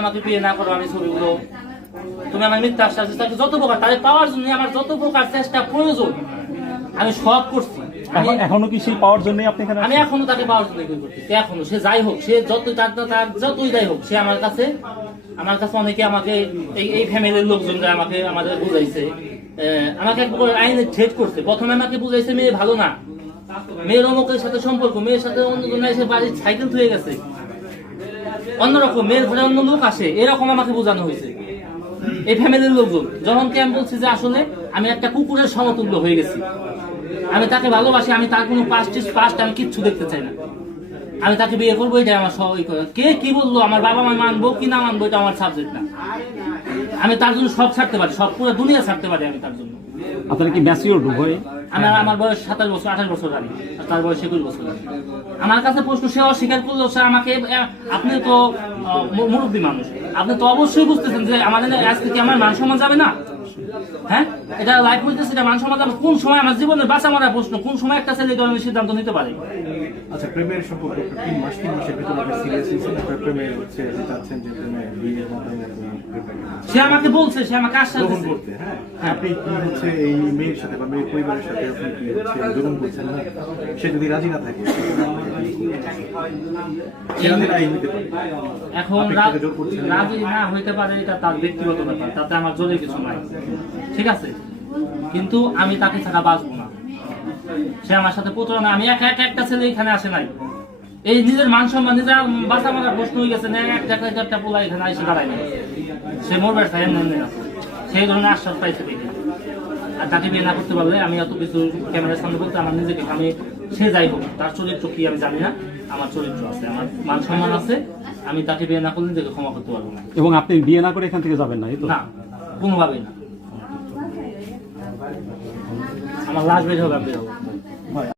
আমাকে বিয়ে না করো, আমি ছবিগুলো তুমি আমার মিথ্যা আশ্বাস দিচ্ছ, যত প্রকার তাদের পাওয়ার জন্য আমার যত প্রকার চেষ্টা প্রয়োজন আমি সব করছি। এখনো কি সেই পাওয়ার জন্য আপনি এখানে? আমি এখনো তাকে পাওয়ার জন্য করতেছি, এখনো সে যাই হোক, সে যতই তার যতই যাই হোক, সে আমার কাছে অনেকে আমাকে এই ফ্যামিলির লোকজনরা আমাদের বুঝাইছে, আমাকে আইনে থ্রেট করছে। প্রথমে আমাকে বুঝাইছে মেয়ে ভালো না, মেয়ের অমুকের সাথে সম্পর্ক, মেয়ের সাথে অন্যজন এসে বাড়ির সাইকেল ধুয়ে গেছে, অন্যরকম মেয়ের ঘরে অন্য লোক আসে, এরকম আমাকে বোঝানো হয়েছে এই ফ্যামিলির লোকজন। যখন কি আমি বলছি যে আসলে আমি একটা কুকুরের সমতুল্য হয়ে গেছি, আমি তাকে ভালোবাসি, আমি তার কোনো পাস্ট আমি কিচ্ছু দেখতে চাই না, আমি তাকে বিয়ে করবো, এটাই আমার সবাই। কে কি বললো, আমার বাবা মা মানবো কি না মানবো এটা আমার সাবজেক্ট না। আমি তার জন্য সব ছাড়তে পারি, সব পুরো দুনিয়া ছাড়তে পারি আমি তার জন্য। আপনার কি ম্যাচিওর হয়ে? আমার বয়স 27 বছর 28 বছর আগে, আর তার বয়স 21 বছর। আমার কাছে প্রশ্ন, সে অস্বীকার করলো, সে আমাকে, আপনি তো মুরব্বী মানুষ, আপনি তো অবশ্যই বুঝতেছেন যে আমাদের আজকে কি আমার মান সম্মান যাবে না? হ্যাঁ, এটা লাইফ বলতেছে, এটা মান সম্মান যাবে। কোন সময় আমার জীবনের বাঁচা মারা প্রশ্ন, কোন সময় একটা ছেলে ধরনের সিদ্ধান্ত নিতে পারে? আচ্ছা, প্রেমের সম্পর্ক 3 মাসের ভিতরে আপনি সিরিয়াস হয়েছেন, আপনার প্রেমের হচ্ছে চাচ্ছেন যে প্রেমে বিয়ে মাধ্যমে সে আমাকে বলছে, সে আমাকে আশ্বাস গ্রহণ দিচ্ছে। করতে, হ্যাঁ আপনি কি হচ্ছে এই মেয়ের সাথে বা মেয়ের পরিবারের সাথে আপনি কি হচ্ছে গ্রহণ করছেন না? সে যদি রাজি না থাকে এখন রাজি না হইতে পারে, এটা তার ব্যক্তিগত ব্যাপার, তাতে আমার জোরে কিছু নাই, ঠিক আছে? কিন্তু আমি তাকে ছাড়া বাঁচবো না। সে আমার সাথে প্রতারণা, আমি একটা ছেলে এখানে আসে নাই, এই নিজের মান সম্মান নিজের বাঁচা মারার প্রশ্ন হয়ে গেছে না, একটা পোলা এখানে এসে দাঁড়ায় না, সে মোর ব্যবসা এমনি আছে, সেই ধরনের আশ্বাস পাইছে দেখে। আর তাকে বিয়ে না করতে পারলে আমি এত কিছু ক্যামেরার সামনে বলতে আমার নিজেকে, আমি সে যাই হোক তার চরিত্র কি আমি জানি না, আমার চরিত্র আছে, আমার মান সম্মান আছে, আমি তাকে বিয়ে না করলে নিজেকে ক্ষমা করতে পারবো না। এবং আপনি বিয়ে না করে এখান থেকে যাবেন না, এই তো? না, কোনোভাবেই না। আমার লাশ বের হবে, বের হবে।